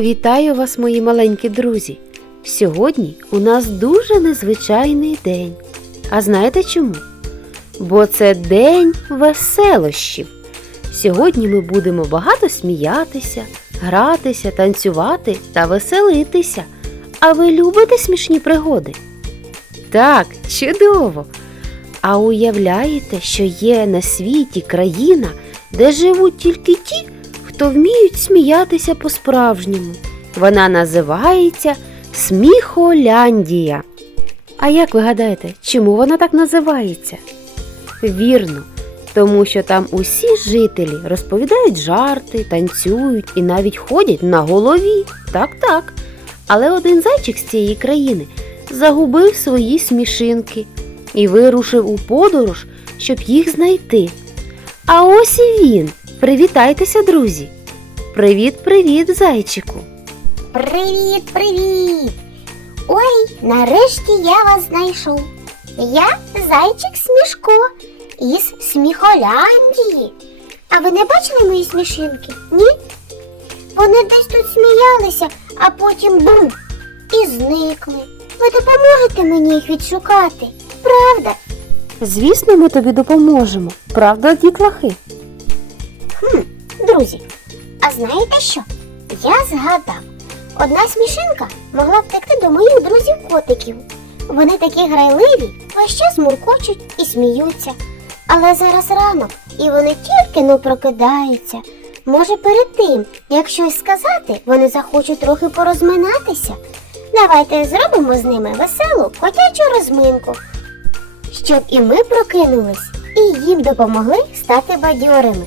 Вітаю вас, мої маленькі друзі! Сьогодні у нас дуже незвичайний день. А знаєте чому? Бо це день веселощів. Сьогодні ми будемо багато сміятися, гратися, танцювати та веселитися. А ви любите смішні пригоди? Так, чудово! А уявляєте, що є на світі країна, де живуть тільки ті, хто вміють сміятися по-справжньому. Вона називається Сміхоляндія. А як ви гадаєте, чому вона так називається? Вірно, тому що там усі жителі розповідають жарти, танцюють і навіть ходять на голові. Так, так. Але один зайчик з цієї країни загубив свої смішинки і вирушив у подорож, щоб їх знайти. А ось і він. Привітайтеся, друзі. Привіт, привіт, зайчику. Привіт, привіт! Ой, нарешті я вас знайшов. Я зайчик Смішко із Сміхоляндії. А ви не бачили мої смішинки? Ні? Вони десь тут сміялися, а потім бум і зникли. Ви допоможете мені їх відшукати, правда? Звісно, ми тобі допоможемо. Правда, дітлахи? Друзі, а знаєте що? Я згадав, одна смішинка могла втекти до моїх друзів-котиків. Вони такі грайливі, весь час муркочуть і сміються. Але зараз ранок, і вони тільки но прокидаються. Може, перед тим, як щось сказати, вони захочуть трохи порозминатися. Давайте зробимо з ними веселу котячу розминку, щоб і ми прокинулись, і їм допомогли стати бадьорими.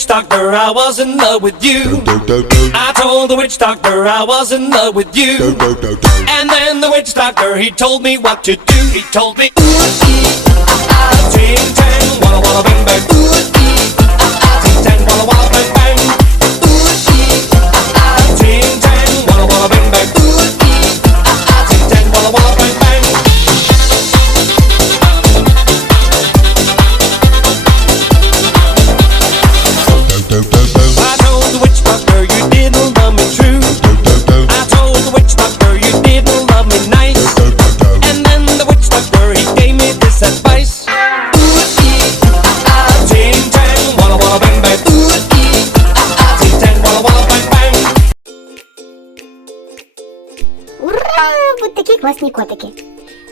witch doctor I was in love with you. I told the witch doctor I was in love with you. And then the witch doctor he told me what to do. He told me ooh ee ah ah ting tang walla walla bang bang. Ooh такі класні котики.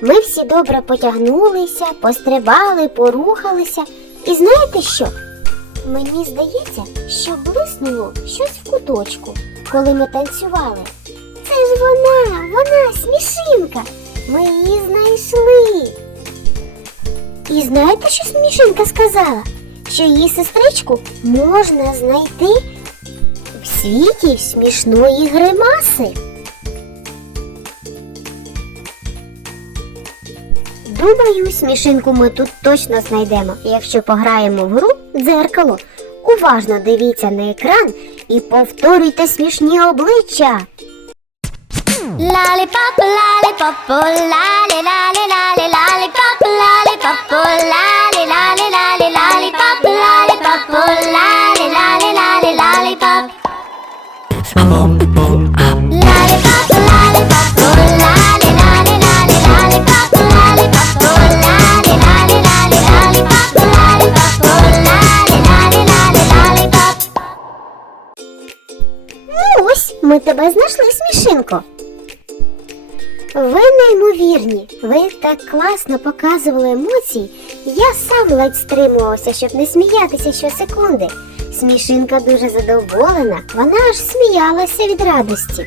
Ми всі добре потягнулися, пострибали, порухалися. І знаєте що? Мені здається, що блиснуло щось в куточку, коли ми танцювали. Це ж вона, вона смішинка. Ми її знайшли. І знаєте, що смішинка сказала? Що її сестричку можна знайти в світі смішної гримаси. Думаю, смішинку ми тут точно знайдемо, якщо пограємо в гру дзеркало. Уважно дивіться на екран і повторюйте смішні обличчя. Lollipop, lollipop, lolly, lolly, lolly, lollipop, lollipop, lolly, lolly, тебе знайшли, смішинко. Ви неймовірні, ви так класно показували емоції. Я сам ледь стримувався, щоб не сміятися щосекунди. Смішинка дуже задоволена, вона аж сміялася від радості.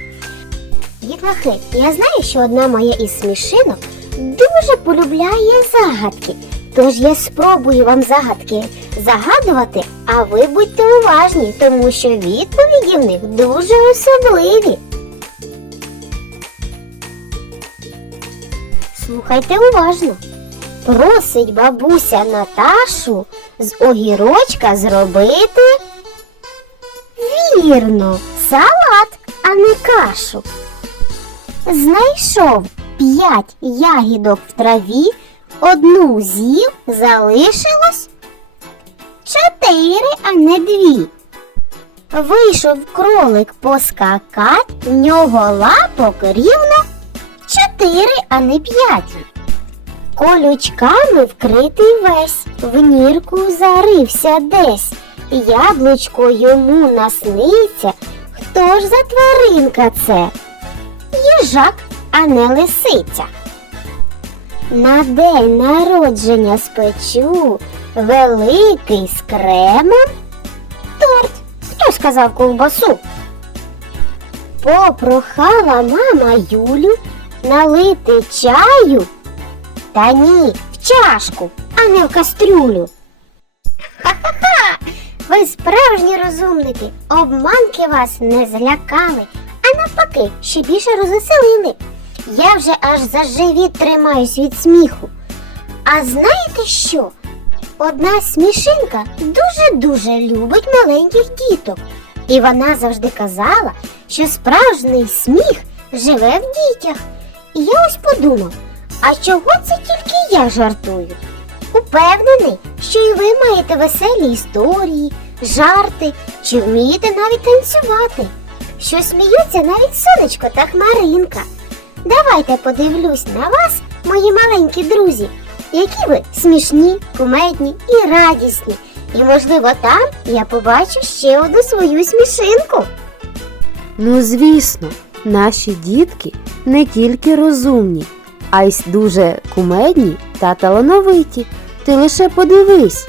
Дітлахи, я знаю, що одна моя із смішинок дуже полюбляє загадки. Тож я спробую вам загадки загадувати, а ви будьте уважні, тому що відповіді в них дуже особливі. Слухайте уважно. Просить бабуся Наташу з огірочка зробити вірно салат, а не кашу. Знайшов п'ять ягідок в траві, одну з'їв, залишилось чотири, а не дві. Вийшов кролик поскакать, в нього лапок рівно чотири, а не п'ять. Колючками вкритий весь, в нірку зарився десь. Яблучко йому насниться. Хто ж за тваринка це? Їжак, а не лисиця. На день народження спечу великий з кремом торт. Хто сказав ковбасу? Попрохала мама Юлю налити чаю. Та ні, в чашку, а не в кастрюлю. Ха-ха-ха! Ви справжні розумники, обманки вас не злякали, а навпаки, ще більше розвеселили. Я вже аж за живіт тримаюсь від сміху. А знаєте що? Одна смішинка дуже-дуже любить маленьких діток. І вона завжди казала, що справжній сміх живе в дітях. І я ось подумав, а чого це тільки я жартую? Упевнений, що і ви маєте веселі історії, жарти чи вмієте навіть танцювати. Що сміються навіть сонечко та хмаринка. Давайте подивлюсь на вас, мої маленькі друзі, які ви смішні, кумедні і радісні. І, можливо, там я побачу ще одну свою смішинку. Ну, звісно, наші дітки не тільки розумні, а й дуже кумедні та талановиті. Ти лише подивись.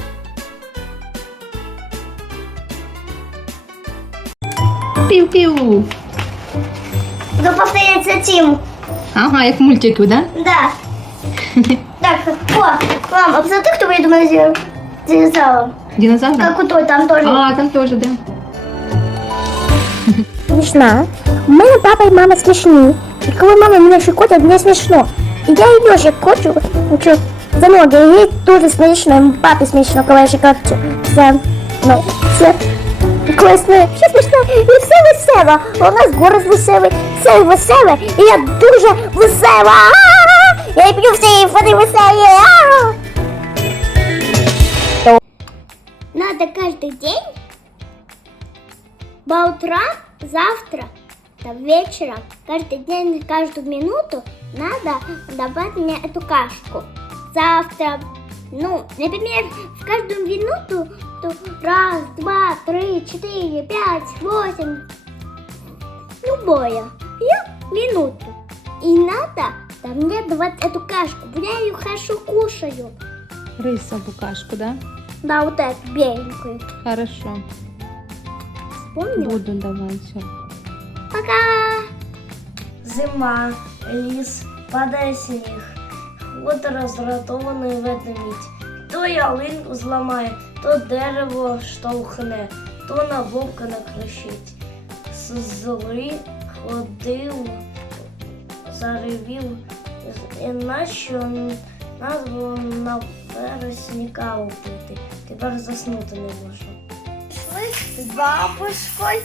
Пів-пів. Допуститься Тім. Ага, як в мультику, да? Да. Так, о, мам, а посмотри, кто придумал динозавром. Динозавр? Как у той там тоже. А, там теж, да. смішна. У мене папа і мама смішні. І коли мама мене щекотить, мені смішно. І я її щекочу, хочу за ноги, і їй дуже смішно, і папі смішно, коли я щекочу. Це, ну, це класно, все смішно, і все весело. У нас город веселий, все веселе, і я дуже весела. А-а-а! Я п'ю всі води веселі. А-а-а! Надо каждый день, по утрам, завтра, там, вечером, каждый день, каждую минуту надо давать мне эту кашку. Завтра, ну, например, в каждую минуту то раз, два, три, четыре, пять, восемь, любое. Я минуту. И надо да, мне давать эту кашку. Я ее хорошо кушаю. Рисову кашку, да? Да, вот эту беленькую. Хорошо. Вспомнила? Буду давати. все. Пока! Зима, ліс, падає сніг, ход роздратований ведмідь. То ялинку зламає, то дерево штовхне, то на вовка накричить. З зори ходив, заревів, нащо нас було на вересні каву пити. Тепер заснути не можу. з бабушкою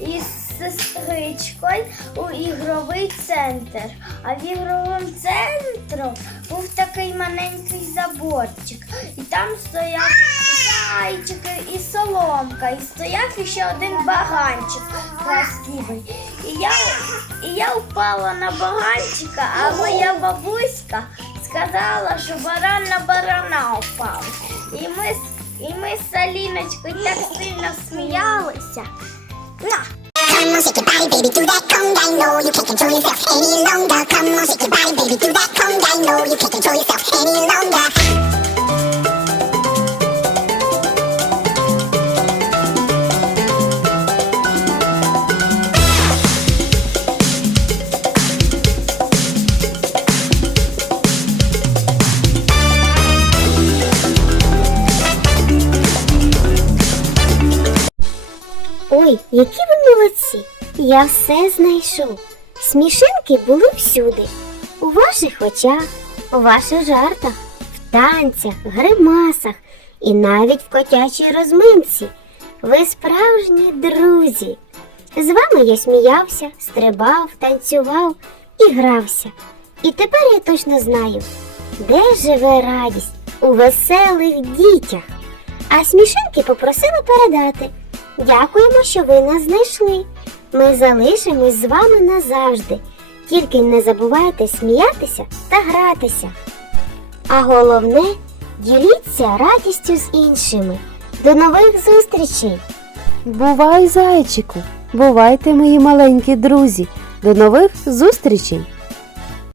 і з сестричкою у ігровий центр. А в ігровому центрі був такий маленький заборчик. І там стояв зайчики і соломка, і стояв ще один баранчик красивий. І я, і я впала на баранчика, а моя бабуська сказала, що баран на барана впав. І ми, і ми з Аліночкою так сильно сміялися. На! Come on, shake your body, baby, do that conga. know you can't control yourself any longer. Come on, shake your body, baby, do that conga. know you can't control yourself any longer. Oi, Ой, які ви! Я все знайшов. Смішинки були всюди. У ваших очах, у ваших жартах, в танцях, гримасах і навіть в котячій розминці. Ви справжні друзі. З вами я сміявся, стрибав, танцював і грався. І тепер я точно знаю, де живе радість у веселих дітях. А смішинки попросили передати. Дякуємо, що ви нас знайшли. Ми залишимось з вами назавжди. Тільки не забувайте сміятися та гратися. А головне, діліться радістю з іншими. До нових зустрічей! Бувай, зайчику, бувайте, мої маленькі друзі. До нових зустрічей!